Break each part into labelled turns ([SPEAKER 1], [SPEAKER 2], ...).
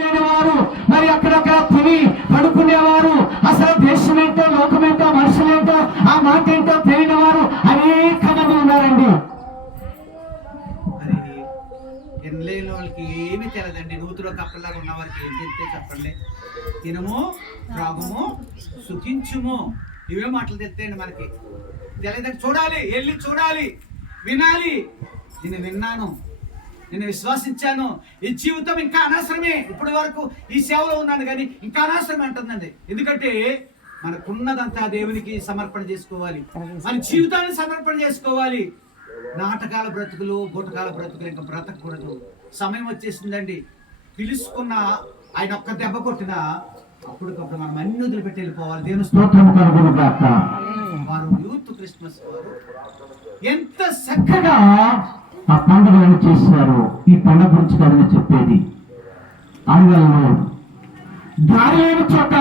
[SPEAKER 1] వారు మరి అక్కడక్కడ తిని పడుకునేవారు. అసలు దేశం ఏంటో లోకమేంటో మనుషులేంటో ఆ మాట ఏంటో తెలియని వారు అనేక మంది ఉన్నారండి.
[SPEAKER 2] మరి వాళ్ళకి ఏమీ తెలియదండి. నూతులో కప్పలాగా ఉన్న వారికి ఏం తెలిస్తే చెప్పండి. తినము త్రాగుము సుఖించుము. ఇవే మాటలు తెస్తాయండి మనకి. తెలియదండి చూడాలి వెళ్ళి చూడాలి వినాలి. నేను విన్నాను. నేను విశ్వసించాను. ఈ జీవితం ఇంకా అనవసరమే. ఇప్పటి వరకు ఈ సేవలో ఉన్నాను కానీ ఇంకా అనవసరమే అంటుందండి. ఎందుకంటే మనకున్నదంతా దేవునికి సమర్పణ చేసుకోవాలి. మన జీవితాన్ని సమర్పణ చేసుకోవాలి. నాటకాల బ్రతుకులు గుటకాల బ్రతుకులు ఇంకా బ్రతకూడదు. సమయం వచ్చేసిందండి. పిలుచుకున్న ఆయన ఒక్క దెబ్బ కొట్టిన అప్పటికప్పుడు మనం అన్ని వదిలిపెట్టి వెళ్ళిపోవాలి. దేవుని స్తోత్రం వారు యూత్ క్రిస్మస్ వారు. ఎంత చక్కగా
[SPEAKER 1] ఆ పండుగలను చేశారు ఈ పండుగ గురించి కదని చెప్పేది. ఆడవాళ్ళు దారి లేని చోట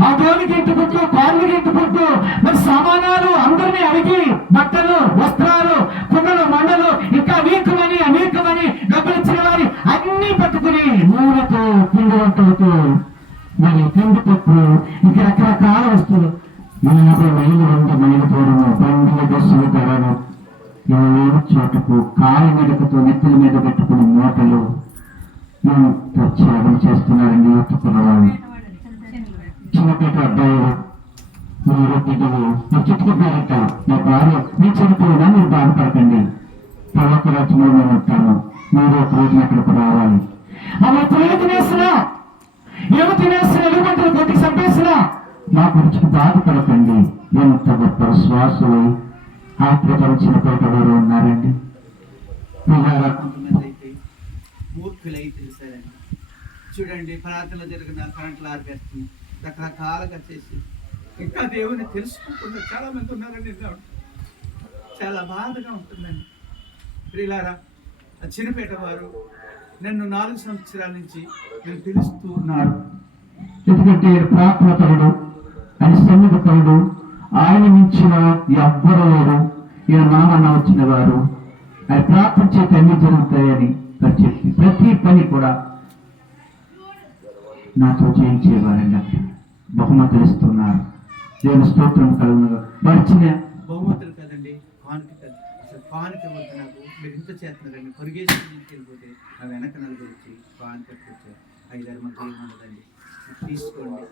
[SPEAKER 1] ఆ దోనికి ఎత్తుకుంటూ కాళ్ళు గెట్టుకుంటూ మరి సామానాలు అందరినీ అడిగి బట్టలు వస్త్రాలు కుండలు మండలు ఇంకా అనేకమని అనేకమని డబ్బులు ఇచ్చిన వారి అన్ని పట్టుకుని నూనెతో పిండి వంటలతో మరి పిండి పప్పు ఇంకా రకరకాల వస్తువులు. మన యాభై మైలు రెండు మైలు దూరము బండిల బస్సులు ధరలు ఏడు చోటకు కాలి నడకతో నెత్తుల మీద పెట్టుకుని మూటలు త్యాగం చేస్తున్నారండి యువత కుర్రవాళ్ళు చిన్నపేట అబ్బాయిలు మీరు బిడ్డలు మీరు చుట్టుకుంటారట నా భార్య మీ చనిపోయినా మీరు బాధపడకండి. తర్వాత రాజ్యంలో నేను ఉంటాను. మీరు ఒక రోజున అక్కడికి రావాలి. అలా పిల్లలు తినేసినా ఏమి తినేసినా ఎలుగుబంటలు కొట్టి చంపేసినా మా గురించి బాధపడకండి. ఎంత గొప్ప శ్వాసలు ఆత్మపరిచిన ఉన్నారండి. పిల్లారా,
[SPEAKER 2] కొంతమంది అయితే మూర్ఖులై తెలిసారండి చూడండి ప్రార్థనలు జరిగిన కరెంట్లు ఆర్పేస్తుంది రకరకాలుగా చేసి ఇంకా దేవుని తెలుసుకోకుండా చాలా మంది ఉన్నారండి. చాలా బాధగా ఉంటుందండి. ప్రియులారా చిన్నపేట వారు నన్ను నాలుగు సంవత్సరాల నుంచి నేను పిలుస్తూ ఉన్నారు.
[SPEAKER 1] ఎందుకంటే ప్రార్థన పరుడు ఆయన సన్నిధి పరుడు ఆయన మించిన ఎవ్వరు లేరు. ఈయన మామన్న వచ్చిన వారు ఆయన ప్రార్థన చేత అన్ని జరుగుతాయని వారు చెప్పి ప్రతి పని కూడా నాతో చేయించేవారండి అక్కడ. బహుమతులు ఇస్తున్నారు. దేవుని స్తోత్రం కలుగునగా. పరిచిన
[SPEAKER 2] బహుమతులు కదండి కానుక కదా. అసలు కానుక వద్దు నాకు మీరు ఇంత చేస్తున్నారండి. పొరిగేసి వెళ్ళిపోతే ఆ వెనక నలుగురు వచ్చి కానుక వచ్చారు ఐదారు మంది ఏమన్నదండి తీసుకోండి.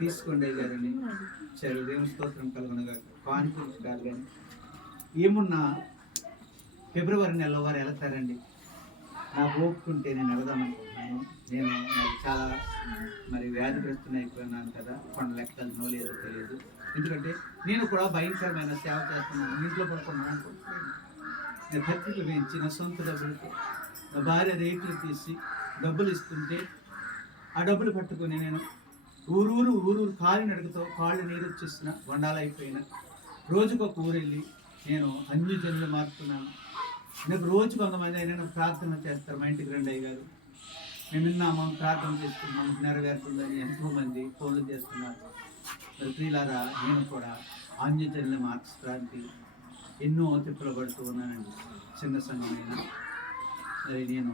[SPEAKER 2] తీసుకోండి గారని. సరే దేవుని స్తోత్రం కలుగునగా కాన్ఫిడెన్స్ గురించి కాదు ఏమున్నా ఫిబ్రవరి నెలలో వారు వెళ్తారండి. నాకు ఓపుకుంటే నేను వెళదామనుకుంటున్నాను. నేను మరి చాలా మరి వ్యాధిగ్రస్తుని అయిపోయినాను కదా. కొండ లెక్కలనో లేదో తెలియదు. ఎందుకంటే నేను కూడా భయంకరమైన సేవ చేస్తున్నాను. ఇంట్లో పడుకున్నాను అనుకుంటున్నాను నేను పత్రికలు వేయించి నా సొంత డబ్బులతో నా భార్య రేట్లు తీసి డబ్బులు ఇస్తుంటే ఆ డబ్బులు పట్టుకొని నేను ఊరూరు ఊరూరు కాలి నడుగుతో కాళ్ళు నీరు వచ్చేసిన వండాలైపోయిన రోజుకు ఒక ఊరు వెళ్ళి నేను అన్ని జనులు మారుతున్నాను నాకు రోజు కొంతమంది అయినా ప్రార్థన చేస్తారు మా ఇంటికి రెండు అయ్యారు మేము విన్నాము ప్రార్థన చేసుకున్నాం నెరవేరుతుందని ఎంతో మంది ఫోన్లు చేస్తున్నారు. మరి ప్రియులారా నేను కూడా ఆంజనేయుల మార్చడానికి ఎన్నో తిప్పలు పడుతూ ఉన్నానండి. చిన్న సంఘమైన మరి నేను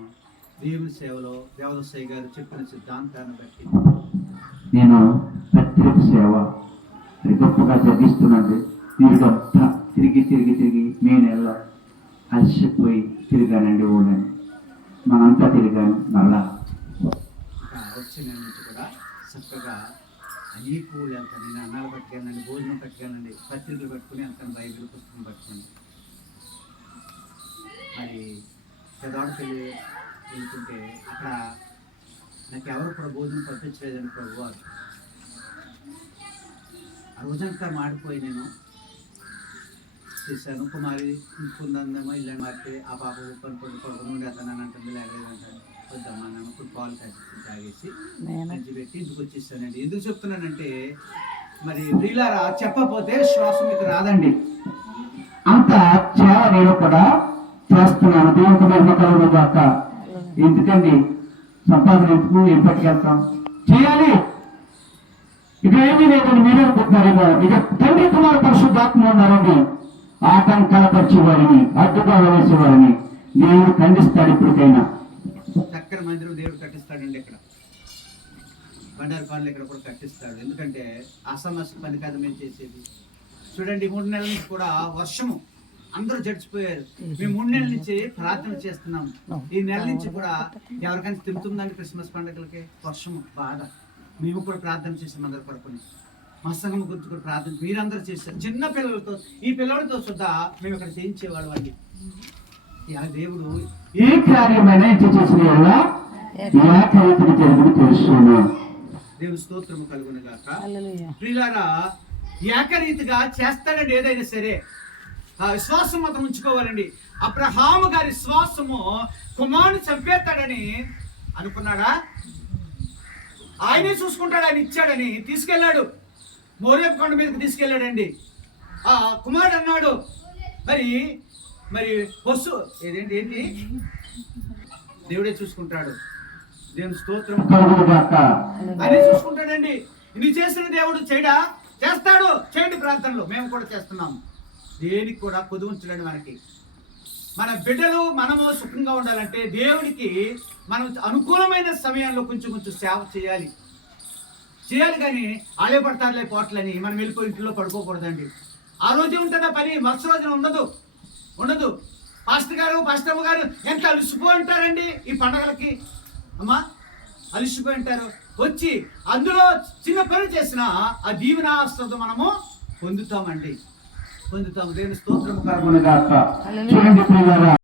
[SPEAKER 2] దేవుని సేవలో దేవదసాయి గారు చెప్పిన సిద్ధాంతాన్ని బట్టి.
[SPEAKER 1] నేను పత్రిక సేవ గొప్పగా జరిగిస్తున్నాను వీరికంతా తిరిగి తిరిగి తిరిగి మే నెలలో అలసిపోయి తిరిగానండి ఊళ్ళని మనంతా తిరిగాను మళ్ళా
[SPEAKER 2] వచ్చిన నుంచి కూడా చక్కగా అన్ని పూలు వెళ్తాను నేను అన్నాలు పట్టుకెళ్ళండి భోజనం పట్టుకెళ్ళండి పత్రికలు పట్టుకుని వెళ్తాను బైబిల్ పుస్తకం పట్టుకుని మరి పెద్దవాడికి వెళ్తుంటే అక్కడ నాకు ఎవరు కూడా భోజనం పంపించలేదని ప్రభు వారు ఆ రోజంతా మాడిపోయి నేను చేశాను. కుమారి ఇంకుందేమో ఇల్లు మారితే ఆ పాప ఉప్పని పొడి కొడుకు నుండి అతను అని అంటుంది లేదంటాను వద్దమ్మా నన్ను ఇప్పుడు పాలు కాసి తాగేసి మంచి పెట్టి ఇంటికి వచ్చేసానండి. ఎందుకు చెప్తున్నానంటే మరి ప్రియులారా చెప్పపోతే శ్వాస మీకు రాదండి.
[SPEAKER 1] అంత సేవ నేను కూడా చేస్తున్నాను. దేవునికి మహిమ కలుగును గాక. ఎందుకండి? సంపాదన ఎందుకు ఏం పట్టుకెళ్తాం చేయాలి! ఇక ఏమీ లేదని మీరు అనుకుంటున్నారేమో ఇక తండ్రి కుమార పరిశుద్ధాత్మ ఉన్నారండి. ఆటంకాల పరిచేవారిని అడ్డుగా వేసే వారిని దేవుడు ఖండిస్తాడు ఇప్పటికైనా.
[SPEAKER 2] చక్కని మందిరం దేవుడు కట్టిస్తాడండి ఇక్కడ. బండారు పనులు ఇక్కడ కూడా కట్టిస్తాడు. ఎందుకంటే అసమస్య పని కదా మేము చేసేది. చూడండి మూడు నెలల నుంచి కూడా వర్షము. అందరూ జడిచిపోయారు. మేము మూడు నెలల నుంచి ప్రార్థన చేస్తున్నాం. ఈ నెల నుంచి కూడా ఎవరికైనా తింటుందండి క్రిస్మస్ పండుగలకి? వర్షము బాధ. మేము కూడా ప్రార్థన చేసాం అందరు కొరకుని మా సంఘం గురించి కూడా ప్రార్థన మీరందరూ చేశారు. చిన్న పిల్లలతో ఈ పిల్లలతో సుద్ధా మేము ఇక్కడ చేయించేవాడు అండి. ఆ దేవుడు
[SPEAKER 1] ఏ కార్యమైనా ఇచ్చి చేసిన
[SPEAKER 2] దేవుని స్తోత్రము కలుగును గాక
[SPEAKER 3] హల్లెలూయా.
[SPEAKER 2] ప్రియులారా ఏకరీతిగా చేస్తాడండి ఏదైనా సరే విశ్వాసం మాత్రం ఉంచుకోవాలండి. అబ్రహాము గారి విశ్వాసము కుమారుని చంపేస్తాడని అనుకున్నాడా? ఆయనే చూసుకుంటాడు ఆయన ఇచ్చాడని తీసుకెళ్ళాడు. మోరేపు కొండ మీదకి తీసుకెళ్ళాడండి. ఆ కుమారుడు అన్నాడు మరి మరి బస్సు ఏదేంటి ఏంటి? దేవుడే చూసుకుంటాడు. దేవుని స్తోత్రం
[SPEAKER 1] ఆయనే
[SPEAKER 2] అనే చూసుకుంటాడండి. ఇది చేసిన దేవుడు చేయడా? చేస్తాడు. చేయండి ప్రాంతంలో మేము కూడా చేస్తున్నాము. దేనికి కూడా పొదువుంచడండి మనకి. మన బిడ్డలు మనము సుఖంగా ఉండాలంటే దేవుడికి మనం అనుకూలమైన సమయంలో కొంచెం కొంచెం సేవ చేయాలి. చేయాలి కానీ ఆలే పడతారులే పోట్లని మనం వెళ్ళిపోయి ఇంట్లో పడుకోకూడదండి. ఆ రోజు ఉంటుందా పని మరుసటి రోజున ఉండదు. ఉండదు. పాస్టర్ గారు పాస్టమ్మ గారు ఎంత అలసిపోయి ఉంటారండి ఈ పండగలకి? అమ్మా అలసిపోయి ఉంటారు. వచ్చి అందులో చిన్న పని చేసిన ఆ దీవెనాస్త్రం మనము పొందుతామండి. పొందుతాము దేవుని స్తోత్రము
[SPEAKER 1] గాక. చూడండి